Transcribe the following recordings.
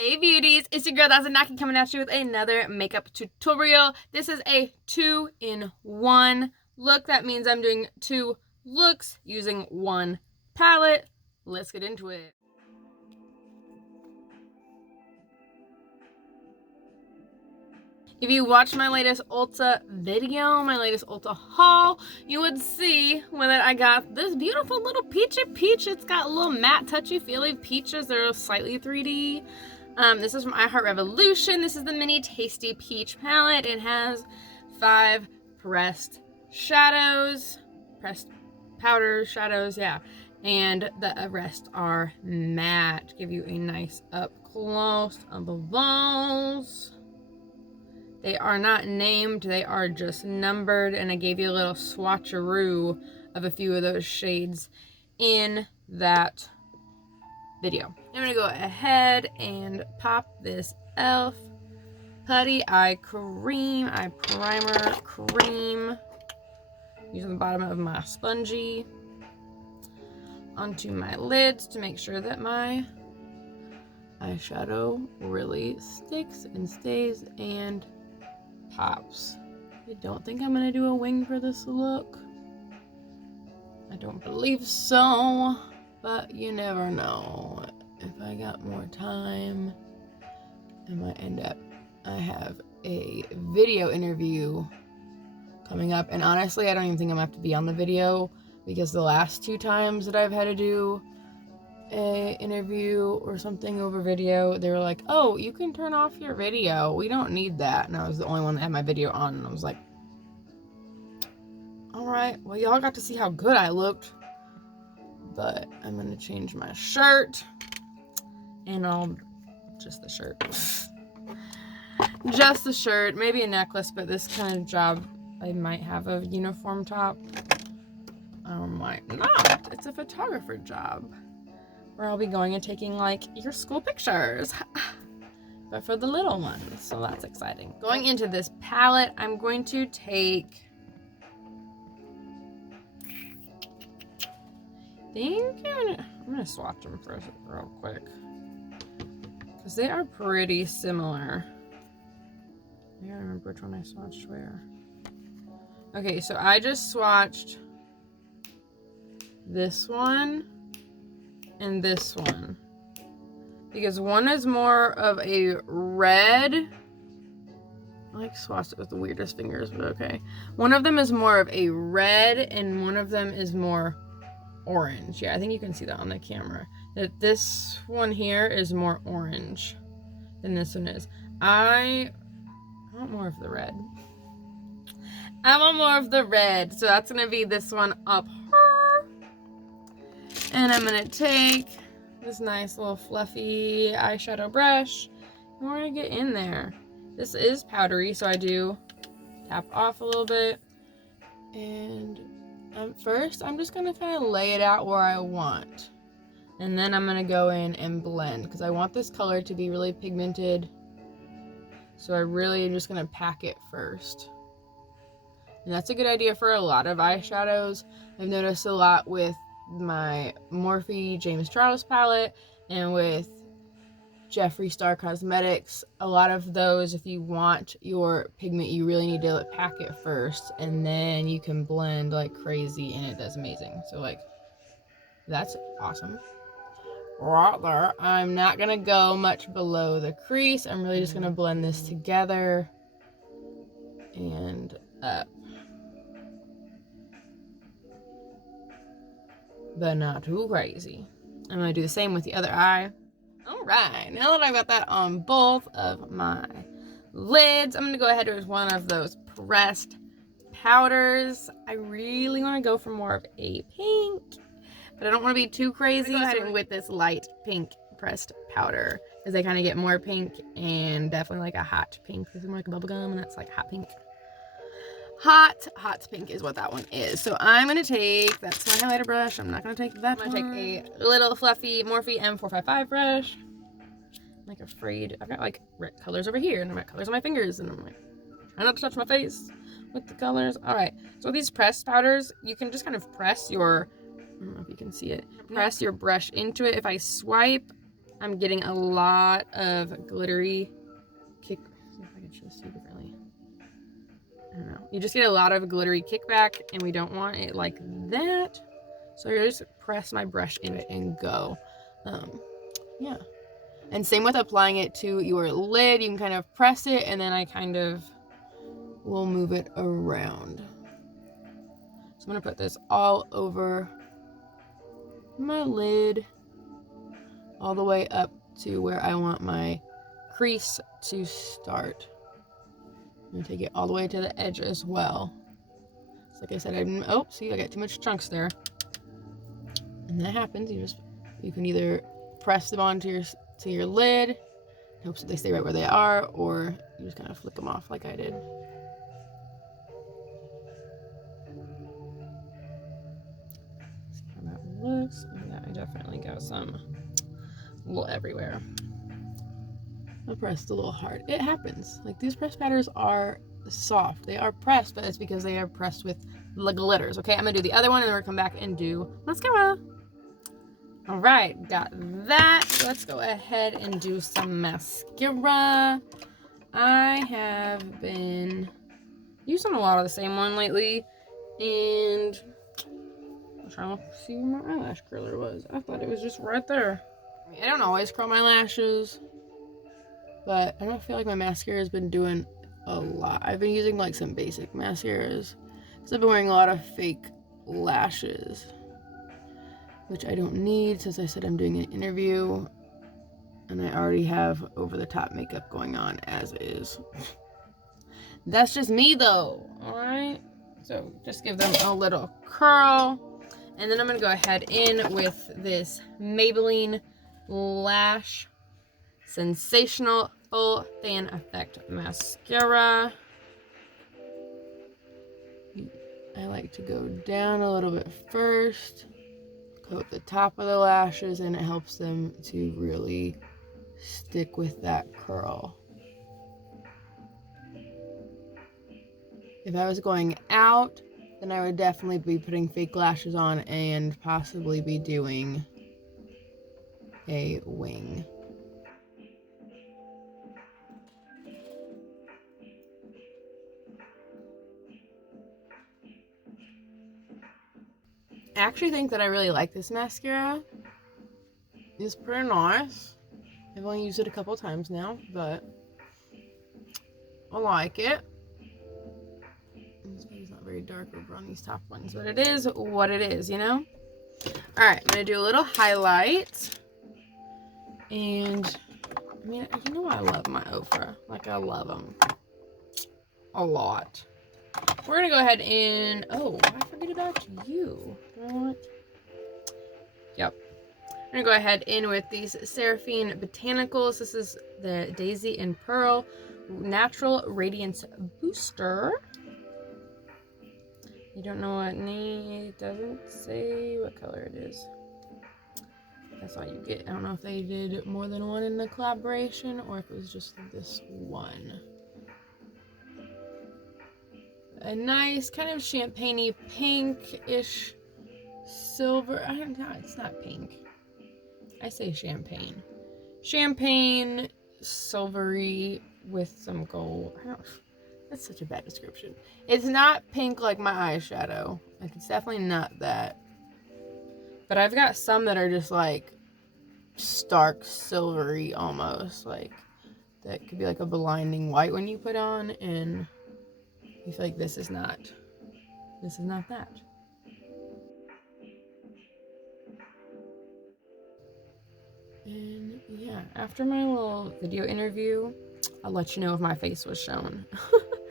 Hey beauties, it's your girl Dazanaki coming at you with another makeup tutorial. This is a 2-in-1 look. That means I'm doing 2 looks using 1 palette. Let's get into it. If you watched my latest Ulta video, my latest Ulta haul, you would see that I got this beautiful little peachy peach. It's got a little matte, touchy-feely peaches. They're slightly 3D. This is from IHEARTREVOLUTION. This is the mini tasty peach palette. It has 5 pressed shadows, pressed powder shadows, yeah. And the rest are matte. Give you a nice up close of the balls. They are not named, they are just numbered, and I gave you a little swatcheroo of a few of those shades in that video. I'm gonna go ahead and pop this e.l.f. Putty Eye Cream, Eye Primer Cream, using the bottom of my spongy onto my lids to make sure that my eyeshadow really sticks and stays and pops. I don't think I'm gonna do a wing for this look. I don't believe so, but you never know. If I got more time, I might end up. I have a video interview coming up, and honestly, I don't even think I'm gonna have to be on the video because the last 2 times that I've had to do a interview or something over video, they were like, oh, you can turn off your video, we don't need that. And I was the only one that had my video on, and I was like, all right, well, y'all got to see how good I looked, but I'm gonna change my shirt, and just the shirt, just the shirt, maybe a necklace, but this kind of job I might have a uniform top, I might not. It's a photographer job where I'll be going and taking like your school pictures, but for the little ones, so that's exciting. Going into this palette, I'm going to take, I'm gonna swatch them first real quick, because they are pretty similar. I gotta remember which one I swatched where. Okay, so I just swatched this one and this one, because one is more of a red. I like swatched it with the weirdest fingers, but okay. One of them is more of a red and one of them is more orange. Yeah, I think you can see that on the camera, that this one here is more orange than this one is. I want more of the red. I want more of the red, so that's gonna be this one up here. And I'm gonna take this nice little fluffy eyeshadow brush, and we're gonna get in there. This is powdery, so I do tap off a little bit. And first, I'm just gonna kind of lay it out where I want. And then I'm gonna go in and blend, because I want this color to be really pigmented. So I really am just gonna pack it first. And that's a good idea for a lot of eyeshadows. I've noticed a lot with my Morphe James Charles palette and with Jeffree Star Cosmetics. A lot of those, if you want your pigment, you really need to pack it first, and then you can blend like crazy and it does amazing. So like, that's awesome. Right there. I'm not gonna go much below the crease. I'm really just gonna blend this together and up. But not too crazy. I'm gonna do the same with the other eye. All right, now that I've got that on both of my lids, I'm gonna go ahead with one of those pressed powders. I really wanna go for more of a pink, but I don't wanna be too crazy. Go ahead with this light pink pressed powder, because they kind of get more pink and definitely like a hot pink. This is more like a bubblegum, and that's like hot pink. Hot pink is what that one is. So I'm gonna take, that's my highlighter brush. I'm not gonna take that one. I'm gonna take a little fluffy Morphe M455 brush. I'm like afraid. I've got like red colors over here, and I've got colors on my fingers, and I'm like trying not to touch my face with the colors. All right. So with these pressed powders, you can just kind of press your, I don't know if you can see it, press your brush into it. If I swipe I'm getting a lot of glittery kick. See if I can show this to you differently. I don't know. You just get a lot of glittery kickback, and we don't want it like that. So I just press my brush in it and go. Yeah. And same with applying it to your lid. You can kind of press it, and then I kind of will move it around. So I'm gonna put this all over my lid, all the way up to where I want my crease to start. I'm gonna take it all the way to the edge as well. So like I said, oh, see, I got too much chunks there. And that happens. You can either press them onto your lid, in hopes that they stay right where they are, or you just kind of flick them off like I did. See how that looks. Yeah, I definitely got some a little everywhere. I pressed a little hard. It happens. Like, these press patterns are soft. They are pressed, but it's because they are pressed with the glitters. Okay, I'm gonna do the other one, and then we're gonna come back and do mascara. All right, got that. Let's go ahead and do some mascara. I have been using a lot of the same one lately, and I'm trying to see where my eyelash curler was. I thought it was just right there. I don't always curl my lashes, but I don't feel like my mascara has been doing a lot. I've been using like some basic mascaras because I've been wearing a lot of fake lashes, which I don't need since I said I'm doing an interview and I already have over-the-top makeup going on as is. That's just me though, all right? So just give them a little curl. And then I'm gonna go ahead in with this Maybelline Lash Sensational Full Fan Effect Mascara. I like to go down a little bit first, coat the top of the lashes, and it helps them to really stick with that curl. If I was going out, then I would definitely be putting fake lashes on and possibly be doing a wing. I actually think that I really like this mascara. It's pretty nice. I've only used it a couple times now, but I like it. It's not very dark over on these top ones, but it is what it is, you know? Alright, I'm going to do a little highlight. And, I mean, you know I love my Ofra. Like, I love them a lot. We're going to go ahead and, oh, I forget about you. Yep. I'm going to go ahead in with these Seraphine Botanicals. This is the Daisy and Pearl Natural Radiance Booster. You don't know what it doesn't say what color it is. That's all you get. I don't know if they did more than one in the collaboration or if it was just this one. A nice kind of champagne-y pink-ish silver. I don't know, it's not pink. I say champagne. Champagne, silvery with some gold. That's such a bad description. It's not pink like my eyeshadow. Like, it's definitely not that. But I've got some that are just like stark silvery almost. Like, that could be like a blinding white when you put on, and I feel like this is not that. And yeah, after my little video interview, I'll let you know if my face was shown.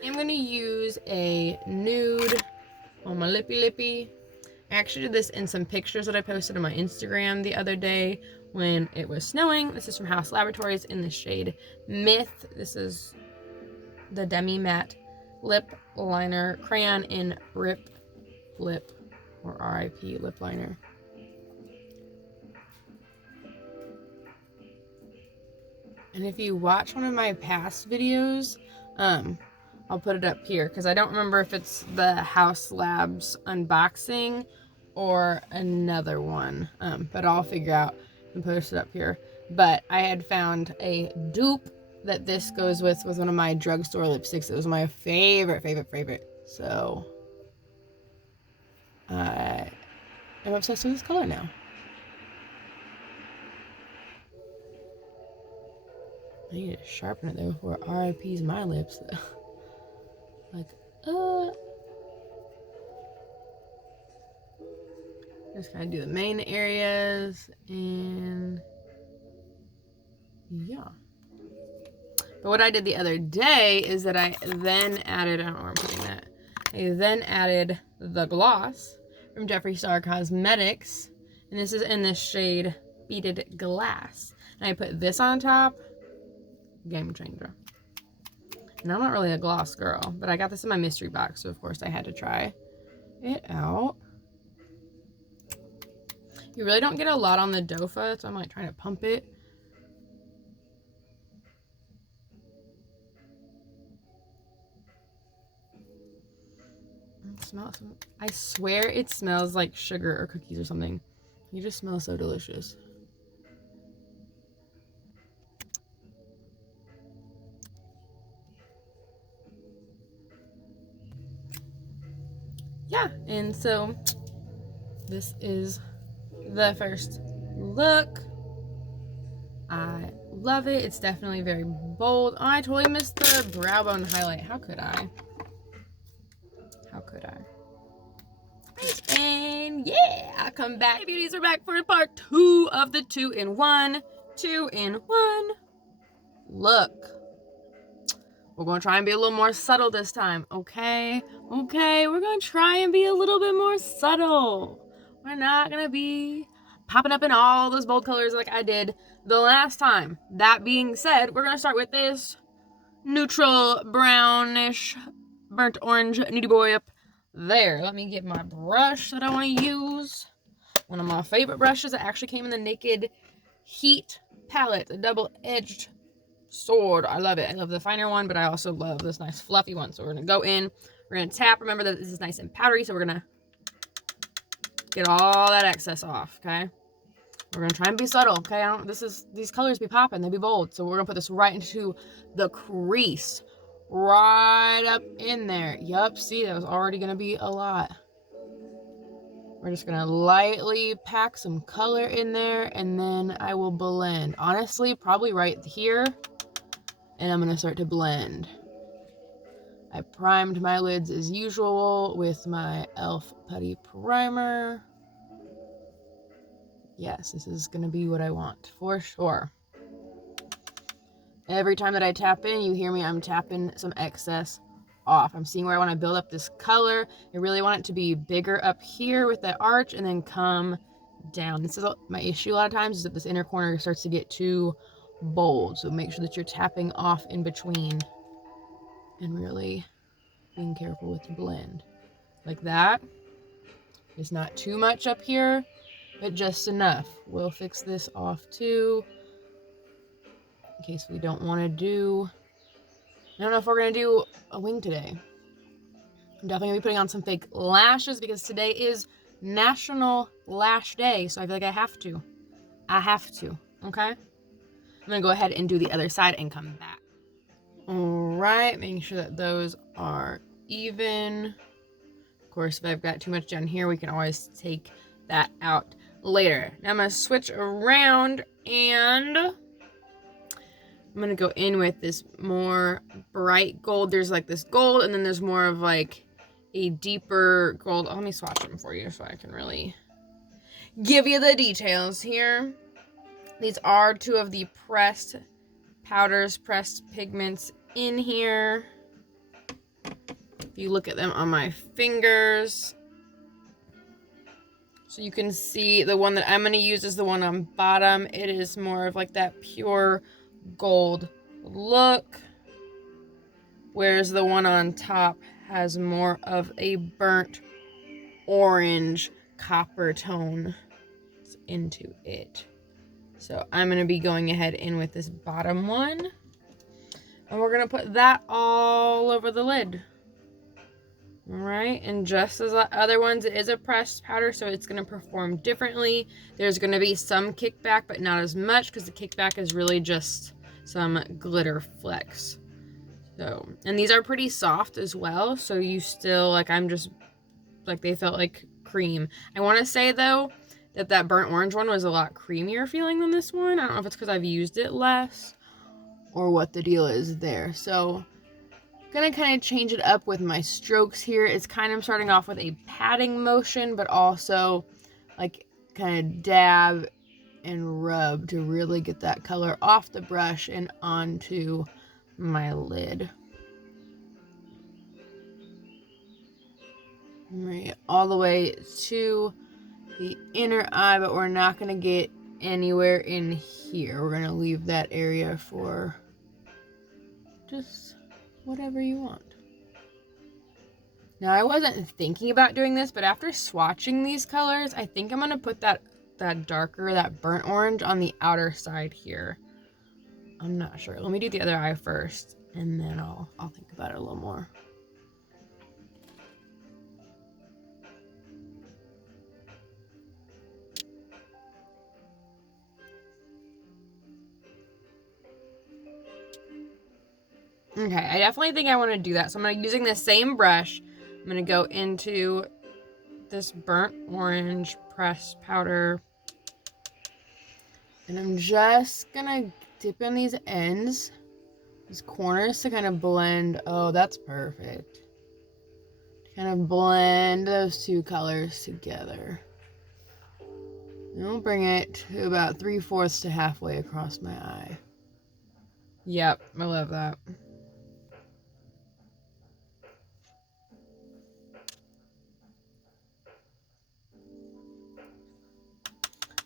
I'm gonna use a nude on my lippy. I actually did this in some pictures that I posted on my Instagram the other day when it was snowing. This is from House Laboratories in the shade Myth. This is the Demi Matte Lip Liner Crayon in Rip Lip, or RIP Lip Liner. And if you watch one of my past videos, I'll put it up here because I don't remember if it's the House Labs unboxing or another one, but I'll figure out and post it up here. but I had found a dupe that this goes with one of my drugstore lipsticks. It was my favorite. So I am obsessed with this color now. I need to sharpen it though before RIP's my lips. Like, just kind of do the main areas, and yeah. But what I did the other day is that I then added, I don't know where I'm putting that. I then added the gloss from Jeffree Star Cosmetics, and this is in the shade Beaded Glass. And I put this on top. Game changer. And I'm not really a gloss girl, but I got this in my mystery box, so of course I had to try it out. You really don't get a lot on the dofa, so I'm like trying to pump it. I swear it smells like sugar or cookies or something. You just smell so delicious. Yeah, and so this is the first look. I love it. It's definitely very bold. Oh, I totally missed the brow bone highlight. How could I? How could I? And yeah, come back. Hey beauties, we're back for part 2 of the 2-in-1. 2-in-1 look. We're going to try and be a little more subtle this time, okay? Okay, we're going to try and be a little bit more subtle. We're not going to be popping up in all those bold colors like I did the last time. That being said, we're going to start with this neutral brownish burnt orange nudie boy up there. Let me get my brush that I want to use. One of my favorite brushes that actually came in the Naked Heat palette, a double-edged sword. I love it. I love the finer one, but I also love this nice fluffy one. So we're gonna go in, we're gonna tap. Remember that this is nice and powdery, so we're gonna get all that excess off. Okay, we're gonna try and be subtle. Okay, these colors be popping, they be bold. So we're gonna put this right into the crease, right up in there. Yup, see, that was already gonna be a lot. We're just gonna lightly pack some color in there, and then I will blend. Honestly, probably right here. And I'm going to start to blend. I primed my lids as usual with my e.l.f. Putty Primer. Yes, this is going to be what I want, for sure. Every time that I tap in, you hear me, I'm tapping some excess off. I'm seeing where I want to build up this color. I really want it to be bigger up here with that arch and then come down. This is my issue a lot of times, is that this inner corner starts to get too bold. So make sure that you're tapping off in between and really being careful with the blend. Like that. It's not too much up here, but just enough. We'll fix this off too, in case we don't want to do, I don't know if we're going to do a wing today. I'm definitely going to be putting on some fake lashes because today is National Lash Day, so I feel like I have to. Okay? I'm going to go ahead and do the other side and come back. Alright, making sure that those are even. Of course, if I've got too much down here, we can always take that out later. Now I'm going to switch around and I'm going to go in with this more bright gold. There's like this gold and then there's more of like a deeper gold. Oh, let me swatch them for you so I can really give you the details here. These are 2 of the pressed powders, pressed pigments in here. If you look at them on my fingers, so you can see the one that I'm going to use is the one on bottom. It is more of like that pure gold look, whereas the one on top has more of a burnt orange copper tone into it. So I'm going to be going ahead in with this bottom one, and we're going to put that all over the lid. All right, and just as the other ones, it is a pressed powder, so it's going to perform differently. There's going to be some kickback, but not as much, because the kickback is really just some glitter flecks. So, and these are pretty soft as well, so you still, like, I'm just, like, they felt like cream. I want to say, though, that burnt orange one was a lot creamier feeling than this one. I don't know if it's because I've used it less or what the deal is there. So gonna kind of change it up with my strokes here. It's kind of starting off with a patting motion, but also like kind of dab and rub to really get that color off the brush and onto my lid. Right, all the way to the inner eye, but we're not gonna get anywhere in here. We're gonna leave that area for just whatever you want. Now, I wasn't thinking about doing this, but after swatching these colors, I think I'm gonna put that darker, that burnt orange on the outer side here. I'm not sure. Let me do the other eye first, and then I'll think about it a little more. Okay, I definitely think I want to do that. So I'm going to, using the same brush, I'm going to go into this burnt orange pressed powder. And I'm just going to dip in these ends, these corners, to kind of blend. Oh, that's perfect. To kind of blend those two colors together. And we'll bring it to about 3/4 to halfway across my eye. Yep, I love that.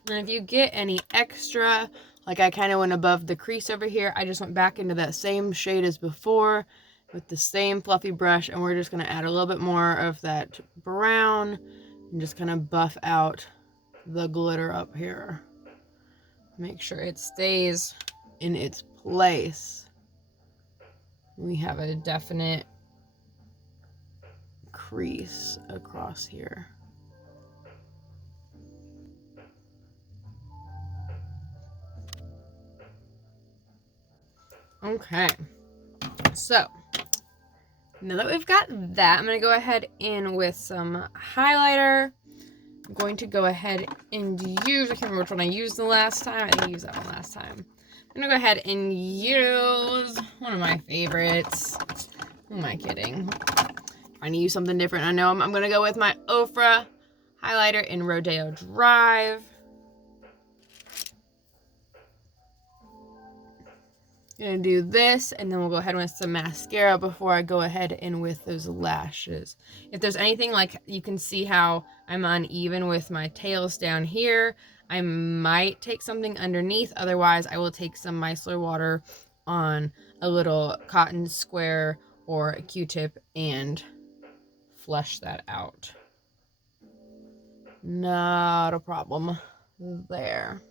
And if you get any extra, like I kind of went above the crease over here, I just went back into that same shade as before with the same fluffy brush, and we're just going to add a little bit more of that brown and just kind of buff out the glitter up here. Make sure it stays in its place. We have a definite crease across here. Okay, so now that we've got that, I'm going to go ahead in with some highlighter. I'm going to go ahead and use, I can't remember which one I used the last time. I think I used that one last time. I'm going to go ahead and use one of my favorites. Who am I kidding? Trying to use something different. I know I'm going to go with my Ofra highlighter in Rodeo Drive. Gonna do this, and then we'll go ahead with some mascara before I go ahead in with those lashes. If there's anything, like, you can see how I'm uneven with my tails down here, I might take something underneath. Otherwise, I will take some micellar water on a little cotton square or a Q-tip and flush that out. Not a problem there.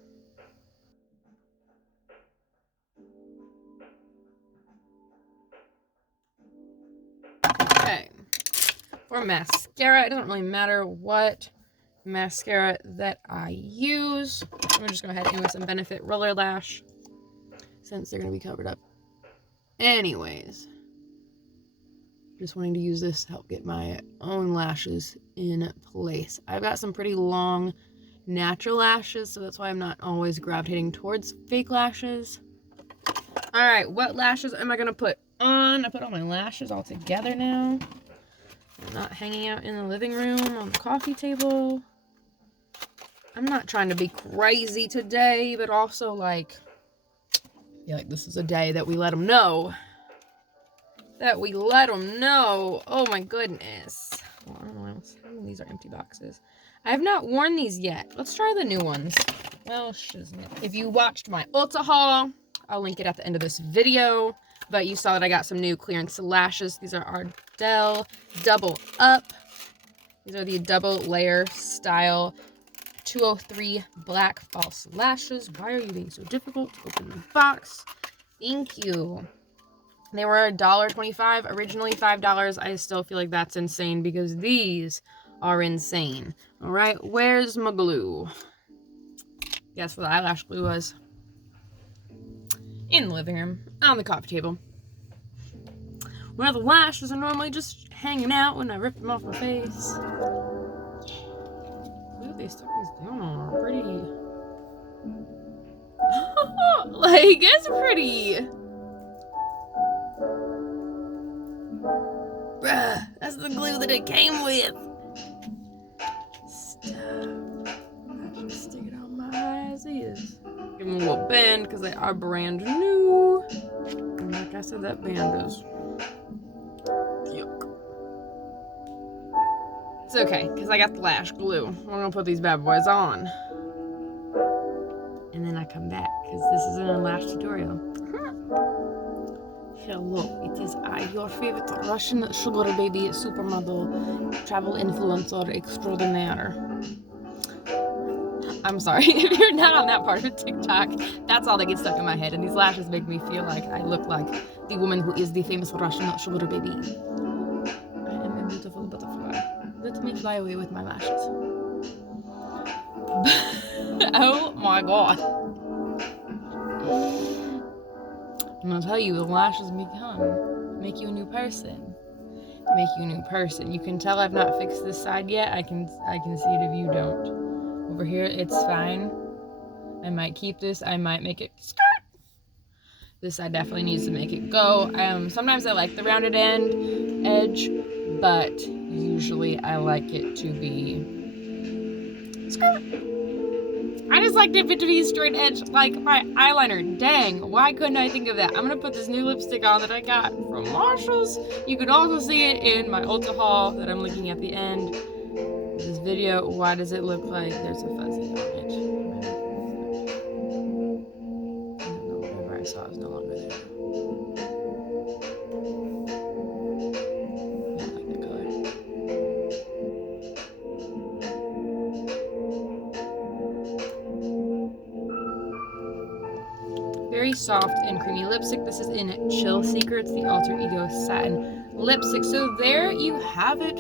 Okay, for mascara, it doesn't really matter what mascara that I use. I'm just going to go ahead and with some Benefit Roller Lash, since they're going to be covered up anyways. Just wanting to use this to help get my own lashes in place. I've got some pretty long natural lashes, so that's why I'm not always gravitating towards fake lashes. All right, what lashes am I going to put on? I put all my lashes all together now. I'm not hanging out in the living room on the coffee table. I'm not trying to be crazy today, but also, like, I feel like this is a day that we let them know. Oh my goodness. Well, I don't know what else. These are empty boxes. I have not worn these yet. Let's try the new ones. Well, shiznit. If you watched my Ulta haul, I'll link it at the end of this video. But you saw that I got some new clearance lashes. These are Ardell Double Up. These are the double layer style 203 black false lashes. Why are you being so difficult to open the box? Thank you. They were $1.25, originally $5. I still feel like that's insane because these are insane. All right, where's my glue? Guess where the eyelash glue was? In the living room, on the coffee table. Where the lashes are normally just hanging out when I rip them off my face. Look, they stuck these down on her. Pretty. Like, it's pretty. Bruh, that's the glue that it came with. Stop. I just stick it on my eye as is. Give them a little bend because they are brand new. And like I said, that band is. Yuck. It's okay because I got the lash glue. We're gonna put these bad boys on. And then I come back because this isn't a lash tutorial. Hello, it is I, your favorite Russian sugar baby supermodel, travel influencer extraordinaire. I'm sorry, if you're not on that part of TikTok, that's all that gets stuck in my head, and these lashes make me feel like I look like the woman who is the famous Russian sugar baby. I am a beautiful butterfly. Let me fly away with my lashes. Oh my god. I'm gonna tell you, the lashes make you a new person. Make you a new person. You can tell I've not fixed this side yet. I can see it if you don't. Over here, it's fine. I might keep this. I might make it skirt. This side definitely needs to make it go. Sometimes I like the rounded edge, but usually I like it to be skirt. I just liked it to be straight edge like my eyeliner. Dang, why couldn't I think of that? I'm gonna put this new lipstick on that I got from Marshall's. You can also see it in my Ulta haul that I'm linking at the end of this video. Why does it look like there's a fuzzy on it? I don't know, whatever I saw is no longer there. I like that color. Very soft and creamy lipstick. This is in Chill Secrets, the Alter Ego Satin Lipstick. So there you have it,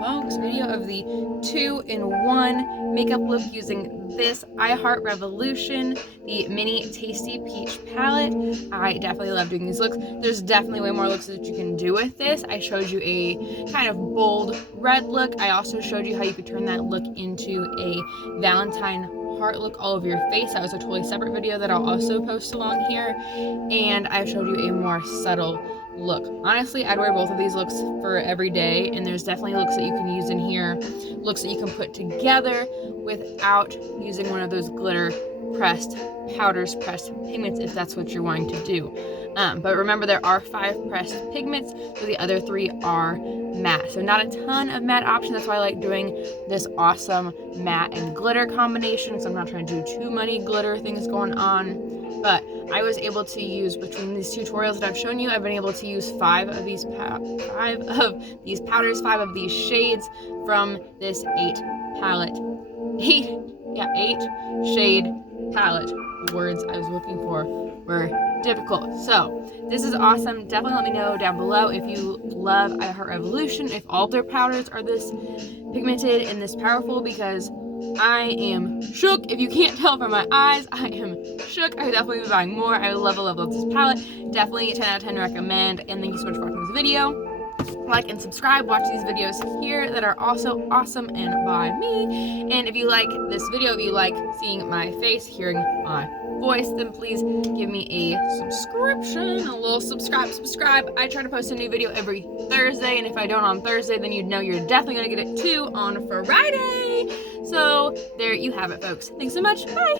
folks. Video of the 2-in-1 makeup look using this iHeartRevolution, the Mini Tasty Peach palette. I definitely love doing these looks. There's definitely way more looks that you can do with this. I showed you a kind of bold red look. I also showed you how you could turn that look into a Valentine heart look all over your face. That was a totally separate video that I'll also post along here. And I showed you a more subtle look. Honestly, I'd wear both of these looks for every day, and there's definitely looks that you can use in here, looks that you can put together without using one of those glitter pressed powders, pressed pigments, if that's what you're wanting to do. But remember, there are 5 pressed pigments, so the other 3 are matte. So not a ton of matte options. That's why I like doing this awesome matte and glitter combination, so I'm not trying to do too many glitter things going on. But I was able to use, between these tutorials that I've shown you, I've been able to use 5 of these powders, 5 of these shades from this 8 shade palette. The words I was looking for were difficult. So this is awesome. Definitely let me know down below if you love iHeartRevolution, if all their powders are this pigmented and this powerful, because I am shook. If you can't tell from my eyes, I am shook. I would definitely be buying more. I love this palette. Definitely 10 out of 10 recommend. And thank you so much for watching this video. Like and subscribe. Watch these videos here that are also awesome and by me. And if you like this video, if you like seeing my face, hearing my voice, then please give me a subscription, a little subscribe. I try to post a new video every Thursday, and if I don't on Thursday, then you'd know you're definitely gonna get it too on Friday. So there you have it, folks. Thanks so much. Bye.